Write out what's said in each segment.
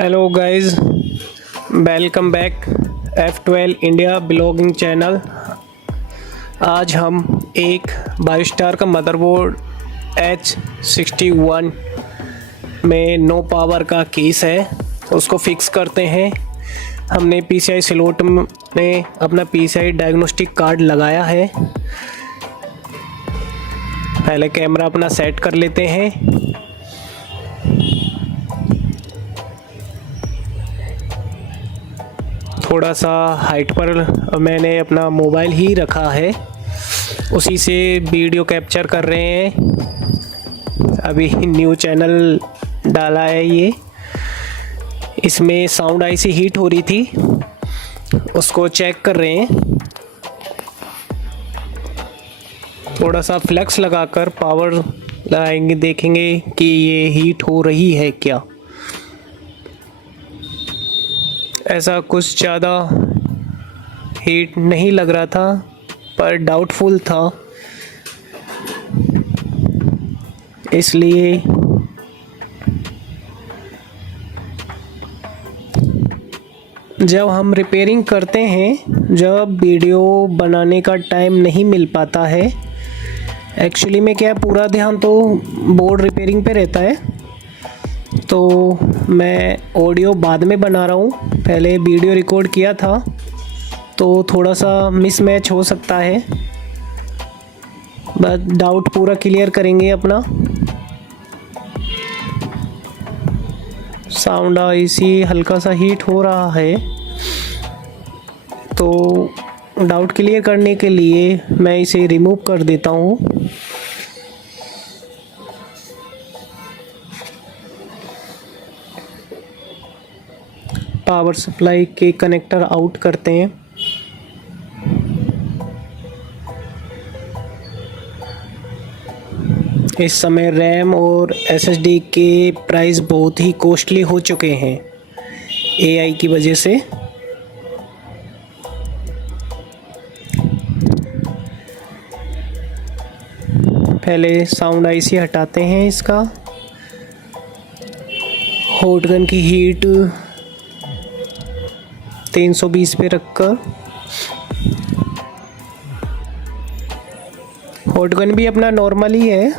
Hello guys, welcome back F12 India blogging channel. आज हम एक बायोस्टार का मदरबोर्ड H61 में नो पावर का केस है, उसको फिक्स करते हैं। हमने PCI स्लॉट में अपना PCI डायग्नोस्टिक कार्ड लगाया है। पहले कैमरा अपना सेट कर लेते हैं। थोड़ा सा हाइट पर मैंने अपना मोबाइल ही रखा है, उसी से वीडियो कैप्चर कर रहे हैं। अभी न्यू चैनल डाला है ये। इसमें साउंड आईसी हीट हो रही थी, उसको चेक कर रहे हैं। थोड़ा सा फ्लेक्स लगाकर पावर लगाएंगे, देखेंगे कि ये हीट हो रही है क्या। ऐसा कुछ ज़्यादा हीट नहीं लग रहा था, पर डाउटफुल था, इसलिए जब हम रिपेयरिंग करते हैं, जब वीडियो बनाने का टाइम नहीं मिल पाता है। एक्चुअली में क्या है, पूरा ध्यान तो बोर्ड रिपेयरिंग पे रहता है, तो मैं ऑडियो बाद में बना रहा हूँ। पहले वीडियो रिकॉर्ड किया था, तो थोड़ा सा मिसमैच हो सकता है, बस डाउट पूरा क्लियर करेंगे अपना। साउंड आईसी हल्का सा हीट हो रहा है, तो डाउट क्लियर करने के लिए मैं इसे रिमूव कर देता हूँ। पावर सप्लाई के कनेक्टर आउट करते हैं। इस समय रैम और एसएसडी के प्राइस बहुत ही कॉस्टली हो चुके हैं एआई की वजह से। पहले साउंड आईसी हटाते हैं इसका। हॉट गन की हीट 320 पे रखकर। हॉट गन भी अपना नॉर्मल ही है,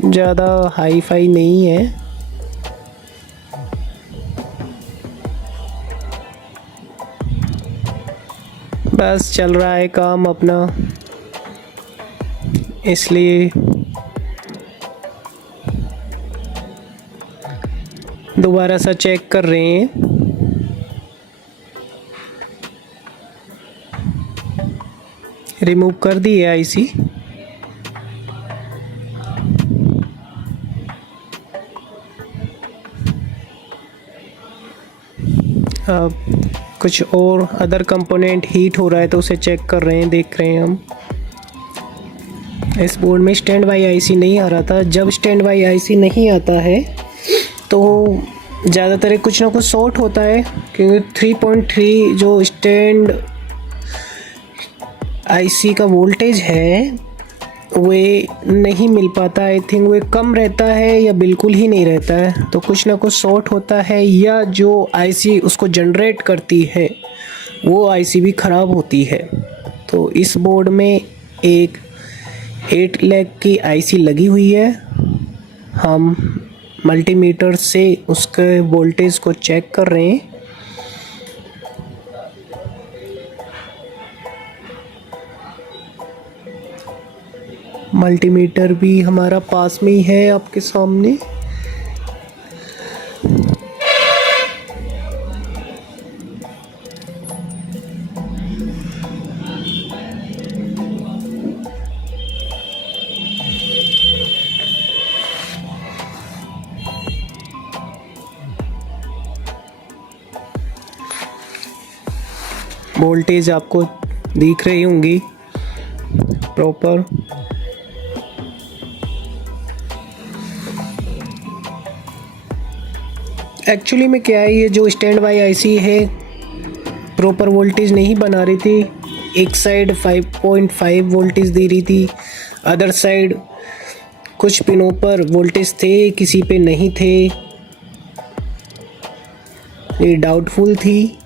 ज़्यादा हाई फाई नहीं है। बस चल रहा है काम अपना, इसलिए दोबारा सा चेक कर रहे हैं। रिमूव कर दी है आईसी। अब कुछ और अदर कंपोनेंट हीट हो रहा है, तो उसे चेक कर रहे हैं, देख रहे हैं हम। इस बोर्ड में स्टैंड बाई आईसी नहीं आ रहा था। जब स्टैंड बाई आईसी नहीं आता है तो ज़्यादातर कुछ ना कुछ शॉर्ट होता है, क्योंकि 3.3 जो स्टैंड आईसी का वोल्टेज है वे नहीं मिल पाता। आई थिंक वे कम रहता है या बिल्कुल ही नहीं रहता है, तो कुछ ना कुछ शॉर्ट होता है, या जो आईसी उसको जनरेट करती है वो आईसी भी ख़राब होती है। तो इस बोर्ड में एक 8 लैग की आईसी लगी हुई है। हम मल्टीमीटर से उसके वोल्टेज को चेक कर रहे हैं। मल्टीमीटर भी हमारा पास में ही है आपके सामने। वोल्टेज आपको दिख रही होंगी प्रॉपर। एक्चुअली में क्या है, ये जो स्टैंड बाई आईसी है प्रॉपर वोल्टेज नहीं बना रही थी। एक साइड 5.5 वोल्टेज दे रही थी, अदर साइड कुछ पिनों पर वोल्टेज थे, किसी पे नहीं थे। ये डाउटफुल थी।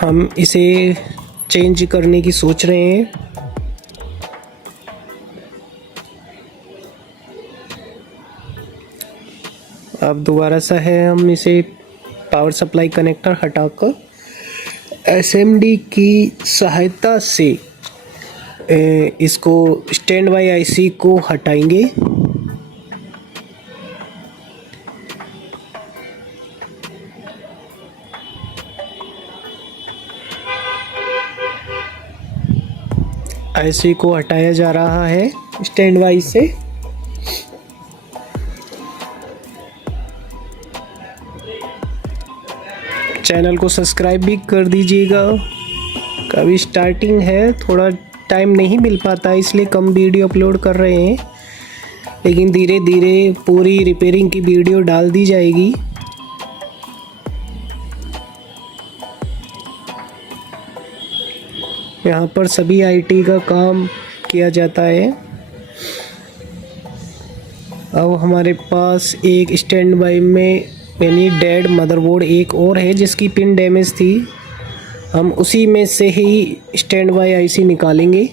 हम इसे चेंज करने की सोच रहे हैं। अब दोबारा सा है, हम इसे पावर सप्लाई कनेक्टर हटाकर एसएमडी की सहायता से इसको स्टैंड बाई आईसी को हटाएंगे। आईसी को हटाया जा रहा है स्टैंड बाई से। चैनल को सब्सक्राइब भी कर दीजिएगा। कभी स्टार्टिंग है, थोड़ा टाइम नहीं मिल पाता इसलिए कम वीडियो अपलोड कर रहे हैं, लेकिन धीरे धीरे पूरी रिपेयरिंग की वीडियो डाल दी जाएगी। यहाँ पर सभी आईटी का काम किया जाता है। अब हमारे पास एक स्टैंड बाई में यानी डेड मदरबोर्ड एक और है जिसकी पिन डैमेज थी। हम उसी में से ही स्टैंड बाई आईसी निकालेंगे,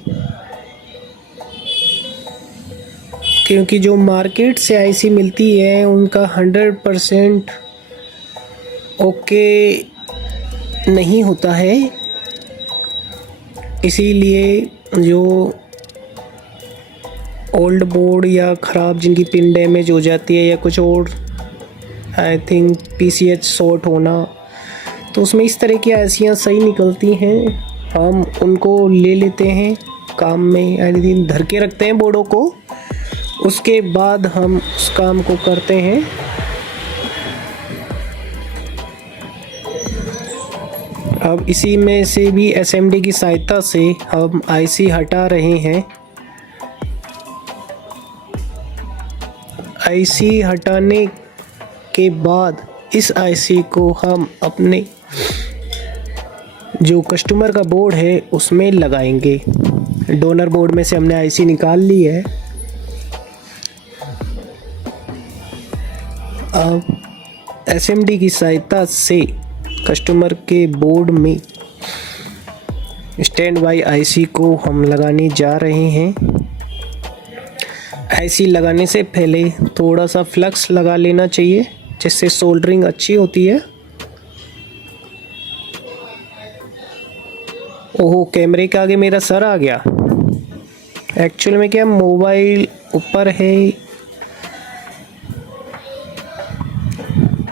क्योंकि जो मार्केट से आईसी मिलती है उनका 100% ओके नहीं होता है। इसीलिए जो ओल्ड बोर्ड या ख़राब जिनकी पिन डैमेज हो जाती है या कुछ और, आई थिंक पीसीएच शॉर्ट होना, तो उसमें इस तरह की आईसियाँ सही निकलती हैं। हम उनको ले लेते हैं काम में, यानी धर के रखते हैं बोर्डों को, उसके बाद हम उस काम को करते हैं। अब इसी में से भी एसएमडी की सहायता से हम आईसी हटा रहे हैं। आईसी हटाने के बाद इस आईसी को हम अपने जो कस्टमर का बोर्ड है उसमें लगाएंगे। डोनर बोर्ड में से हमने आईसी निकाल ली है। अब एसएमडी की सहायता से कस्टमर के बोर्ड में स्टैंड बाई आईसी को हम लगाने जा रहे हैं। आईसी लगाने से पहले थोड़ा सा फ्लक्स लगा लेना चाहिए, जिससे सोल्डरिंग अच्छी होती है। ओहो, कैमरे के आगे मेरा सर आ गया। एक्चुअल में क्या, मोबाइल ऊपर है,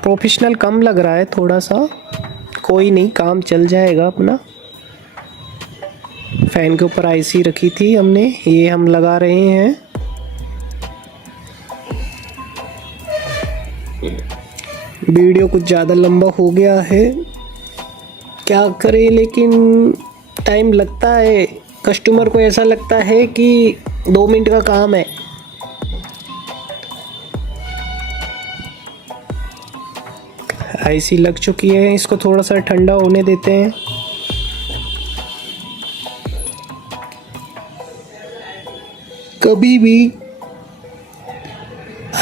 प्रोफेशनल कम लग रहा है थोड़ा सा। कोई नहीं, काम चल जाएगा अपना। फैन के ऊपर आईसी रखी थी हमने, ये हम लगा रहे हैं। वीडियो कुछ ज़्यादा लंबा हो गया है, क्या करें, लेकिन टाइम लगता है। कस्टमर को ऐसा लगता है कि 2 मिनट का काम है। आईसी लग चुकी है, इसको थोड़ा सा ठंडा होने देते हैं। कभी भी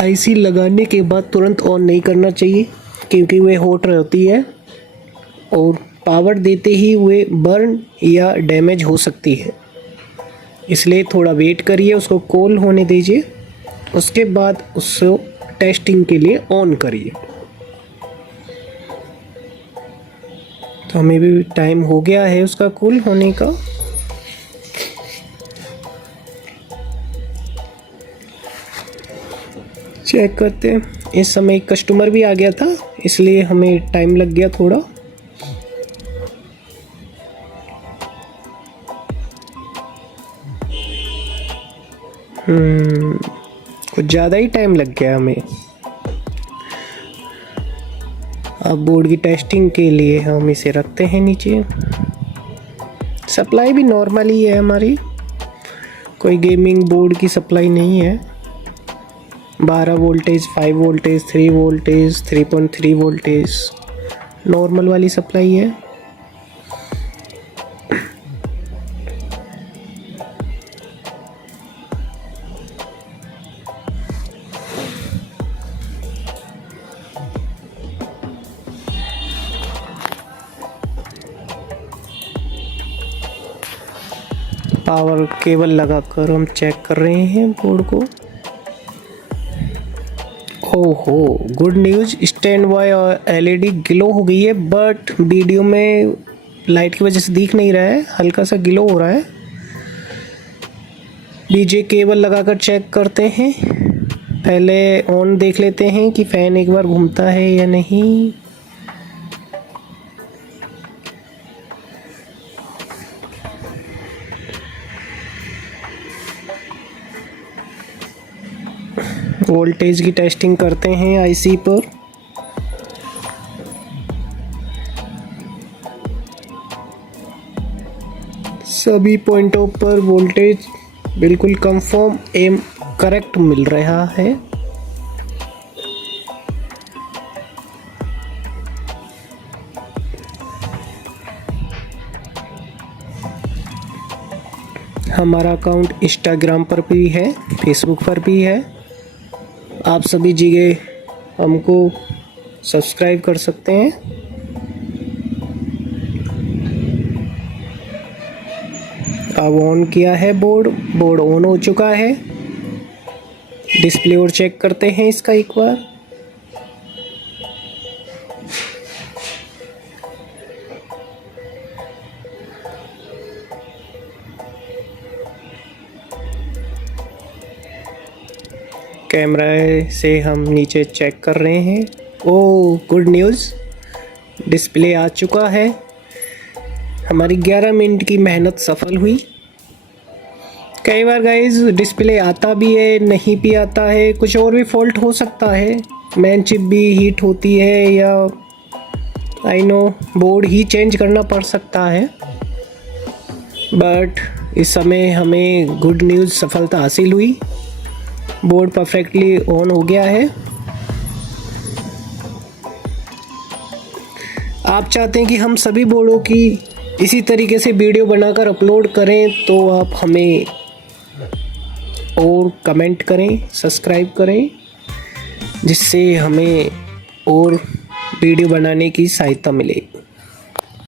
आईसी लगाने के बाद तुरंत ऑन नहीं करना चाहिए, क्योंकि वे हॉट रहती है और पावर देते ही वे बर्न या डैमेज हो सकती है। इसलिए थोड़ा वेट करिए, उसको कूल होने दीजिए, उसके बाद उसको टेस्टिंग के लिए ऑन करिए। तो हमें भी टाइम हो गया है उसका कूल होने का। चेक करते हैं। इस समय कस्टमर भी आ गया था, इसलिए हमें टाइम लग गया थोड़ा। कुछ ज़्यादा ही टाइम लग गया हमें। अब बोर्ड की टेस्टिंग के लिए हम इसे रखते हैं नीचे। सप्लाई भी नॉर्मल ही है हमारी, कोई गेमिंग बोर्ड की सप्लाई नहीं है। 12 voltage, 5 voltage, 3 voltage, 3.3 voltage normal वाली सप्लाई है। पावर केबल लगाकर हम चेक कर रहे हैं बोर्ड को। ओहो, good news, stand by LED glow हो गई है, बट वीडियो में लाइट की वजह से दिख नहीं रहा है, हल्का सा ग्लो हो रहा है। बीजे केबल लगाकर चेक करते हैं। पहले ऑन देख लेते हैं कि फ़ैन एक बार घूमता है या नहीं। वोल्टेज की टेस्टिंग करते हैं आईसी पर। सभी पॉइंटों पर वोल्टेज बिल्कुल कंफर्म एम करेक्ट मिल रहा है। हमारा अकाउंट इंस्टाग्राम पर भी है, फेसबुक पर भी है। आप सभी जगह हमको सब्सक्राइब कर सकते हैं। अब ऑन किया है बोर्ड ऑन हो चुका है। डिस्प्ले और चेक करते हैं इसका एक बार। कैमरा से हम नीचे चेक कर रहे हैं। ओह, गुड न्यूज़, डिस्प्ले आ चुका है। हमारी 11 मिनट की मेहनत सफल हुई। कई बार गाइज डिस्प्ले आता भी है, नहीं भी आता है, कुछ और भी फॉल्ट हो सकता है। मेन चिप भी हीट होती है या I know board he change करना पड़ सकता है। बट इस समय हमें गुड न्यूज़, सफलता हासिल हुई। बोर्ड परफेक्टली ऑन हो गया है। आप चाहते हैं कि हम सभी बोर्डों की इसी तरीके से वीडियो बनाकर अपलोड करें तो आप हमें और कमेंट करें, सब्सक्राइब करें, जिससे हमें और वीडियो बनाने की सहायता मिले।